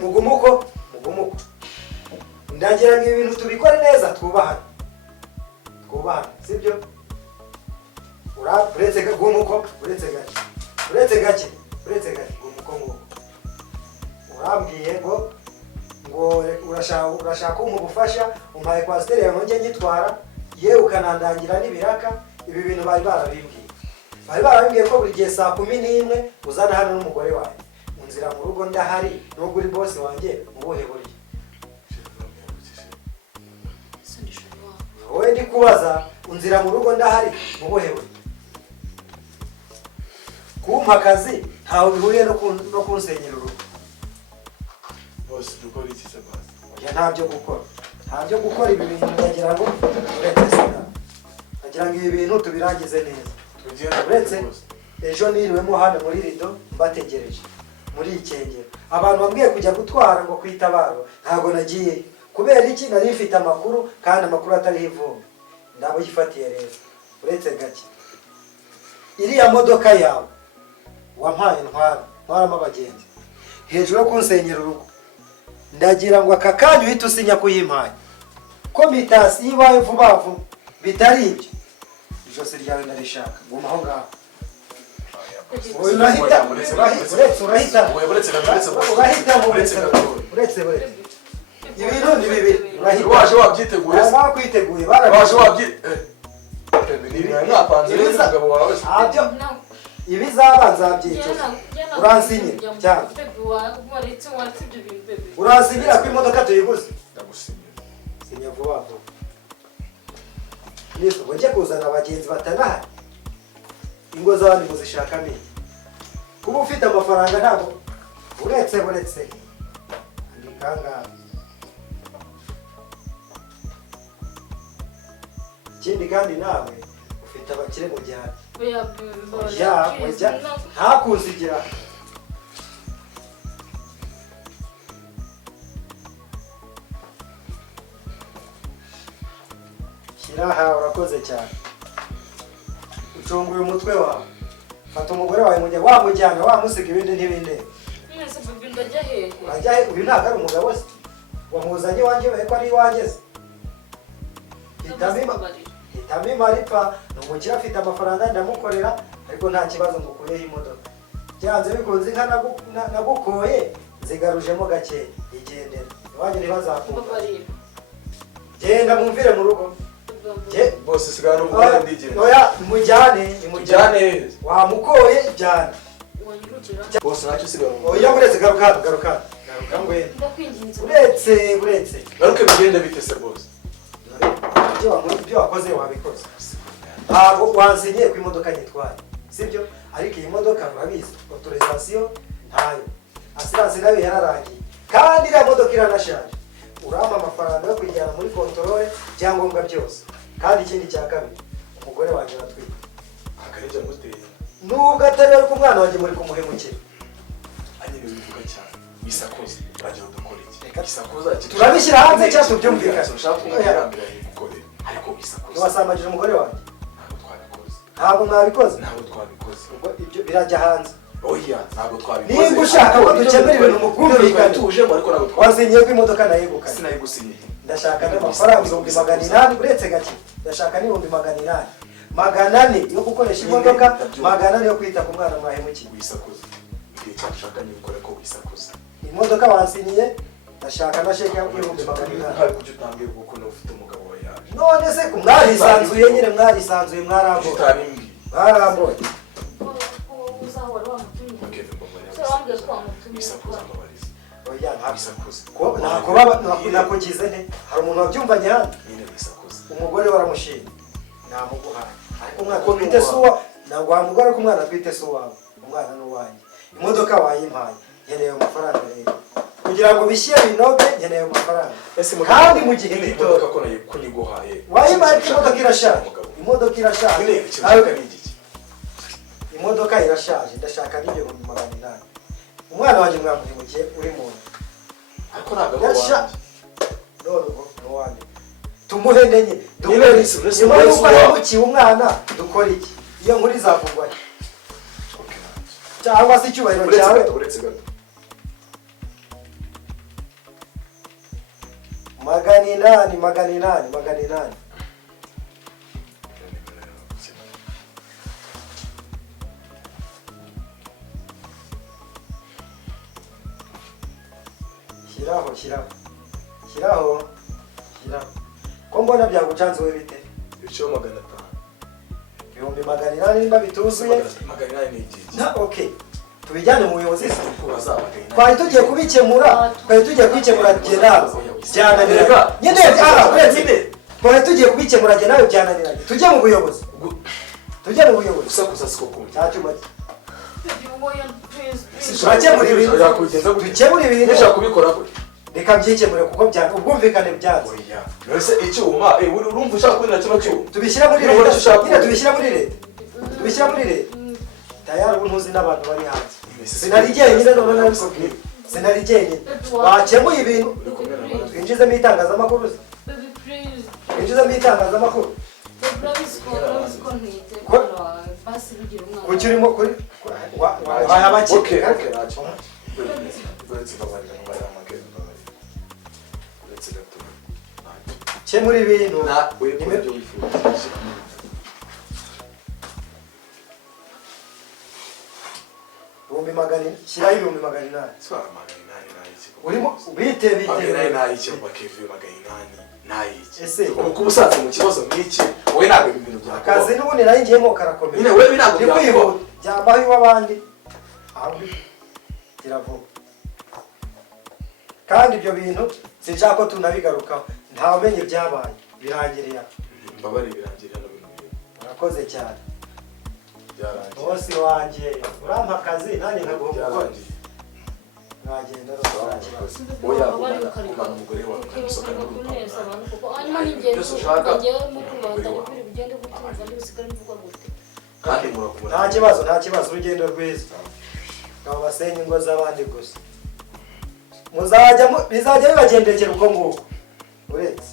Mugumuko ndagira ngo ibintu tubikore neza twubahane sibyo uretse gumuko uretse gake gumuko urambwiye ngo urashaka umugufasha umpaye kwasiteri yanjye nyitwara yewe ukanandangira n'ibiraka ibi bintu bari barabimbwiye ko buri gihe saa 11 uzana hano n'umugore wawe nzira mu rugo ndahari nubwo uri boss wanjye mubuhe buryo wowe ndi kubaza unzira mu rugo ndahari mubuhe buryo kumpa akazi ntawe bihuriye no kunsenyera urugo boss dukora iki se boss ya ntabyo gukora ibi bintu ndagira ngo uretse sina ndagira ngo ibi bintu tubirangize neza uretse ejo niriwemo hano muri rido mbategereje muri ikengero abantu bambwiye kujya gutwara ngo kwitabaro ntago nagiye kubera iki nari mfite amakuru kandi amakuru atariho ivumbi ndabo yifatiye rero uretse gake iriya modoka yawe wampaye ntwaramo abagenzi hejuru yo kunsenyera urugo ndagira ngo aka kanya uhita usinya kuyimpaye ko mitasi ibaye vuba vuba bitari ibyo ijosi ryawe ndarishaka guma aho ngaho uretse ibintu ni bibiri waje wabyiteguye wakwiteguye waje ibizaba nzabyicuza uransinyira cyangwa uransinyira ko imodoka tuyiguze sinya vuba vuba nizo bajya kuzana abagenzi batanahari ingo z'abandi muzishaka neza kuba ufite amafaranga ntabwo uretse andikanga ikindi kandi nawe ufite abakire mu gihe ntakuzigira shyiraha urakoze cyane ucunguye umutwe wawe fata umugore wawe wamujyana wamusiga ibindi n'ibindi urajya he uyu ntabwo ari umugabo se wamuzanye iwanjye ko ari iwanjye se hitamo imaripfa ni umukire afite amafaranga ndamukorera ariko nta kibazo ngo ukuyeho imodoka byanze bikunze inka nagukoye zigarujemo gake igendera iwanjye ntibazakumva genda mumvire mu rugo bose sigana umugore ndigenda oya imujyane wamukoye jyana bose ntacyo sigana oya uretse garuka ngwe uretse garuke bigenda bite se bose ibyo wakoze wabikoze ntabwo wansinyiye ko imodoka nyitwaye sibyo ariko iyi modoka urabizi autorisation ntayo assurance nayo yararangiye kandi iriya modoka iranashaje urama amafaranga yo kujyana muri controle byangombwa byose kandi ikindi cya kabiri umugore wanjye aratwite akarije muteye nubwo atari ariko umwana wanjye muri kumuhemukira anyine bivuga cyane bisakoze bagiye dukora iki bisakoza turabishyira hanze cyangwa tubyumvikana ushaka kumwirambira gukora ariko bisakoze wasambagije umugore wanjye ntabwo mwabikoze ubwo ibyo birajya hanze oya ntabwo twabikoze niba ushaka ko dukemura ibintu mukumvikana tujemo ariko ntabwo wasinyiye ko imodoka nayegukanye sinayigusinyiye ndashaka n'amafaranga 280 uretse gake ndashaka n'ibihumbi 800 400 yo gukoresha imodoka, 400 yo kwita ku mwana mwahemukiye. Wisakuza. Igihe cyashaka ni ukore ko wisakuza. Imodoka wansinyiye ndashaka na sheke ya 400. Hari kujya utambira kuko ufite umugabo wa yaje. None se ku mwarisanzuye nyine mwarisanzuye mwarambo. Utarimbwi. Mwarambo. Uzahora wamutumye. Okay, mbona. Se wambwiye ko wamutumye. Wisakuza amabariza. Oya Wisakuza. ko nakubaba nakugize nte? Hari umuntu wabyumvanye hano. Nyine wisakuza. Umugore waramushimye. Namuguhaye. Ariko umwana twite suwa, ntabwo wamugora ko umwana twite suwa. Umwana n'uwanjye. Imodoka wayimpaye. Nkeneye amafaranga rero. Kugira ngo bishyire binoge nkeneye amafaranga. Kandi mu gihe gito imodoka ko nayo kuniguhaye. Wayimpaye imodoka irashaje. Imodoka irashaje. Imodoka irashaje. Ndashaka n'ibihumbi 800. Umwana wanjye mwamuhemukiye uri mu nda. Ariko ntabwo ari no wanjye. Tumuhende nye. Nyuma y'uko yamukiye umwana dukora iki? Iyo nkuru izavugwa. Cyangwa se icyubahiro cyawe. Uretse gato. 800. Shyiraho. Ko mbona byagucanze we bite? Icyo 500. Ibihumbi 800 nimba bituzuye. 800 ni iki? Na okay. Tubijyane mu buyobozi se. Bazabagayina. Twari tugiye kubikemura General. Byananiranye. Nyine uretse. Twari tugiye kubikemura General byananiranye. Tujye mu buyobozi. Usakuza siko kumva. Cyacuma. Tukemura ibintu. Nishaka kubikora ko. Reka byikemure kuko ubwumvikane byanze. Oya. Nose icyuma urumva ushaka kuri nacyo cyuma. Tubishyira muri leta. Tubishyira muri leta. Tayari ntuzi n'abantu bari hanze. Sinarigeye nyine none nabisokye. Sinarigeye. Bakemuye ibintu. Twinjizemo itangazamakuru. Kuki urimo kuri wayabaki. Okay, nacho. Uretse babarira baramake. Uretse gato. Kemura ibintu. Na wewe ko byo wifuza. Shyiraho ibihumbi 800. Swara 800 nayiki. Urimo bite. 800 nayiki bakevuye 800 nayiki. Ese uko ubusanzwe mu kibazo nk'iki wowe ntabwo ibintu bya akazi n'ubundi nayo ngiyemo karakomeye. Nyine wewe ntabwo bya byambaho iw'abandi. Aho kiravuga. Kandi ibyo bintu sinshaka ko tunabigarukaho. Nta umenye byabaye. Birangiriye. Mbabari birangirira no bintu byo. Murakoze cyane. Byarangiye. Bosi wanjye urampa akazi nanjye nkaguha gukora. Mwagenda rwose. Oya kumana umugore wawe kamusoka kuneza abantu kuko hanyuma n'ingenzi bagiye mu kubanda kuri bigende gutunza n'ibisigara bivugwa gute. Kandi murakubona. Nta kibazo urugendo rwiza. Ngabo basenye ingo z'abandi gusa. Bizajya bibagendekera uko nguko. Uretse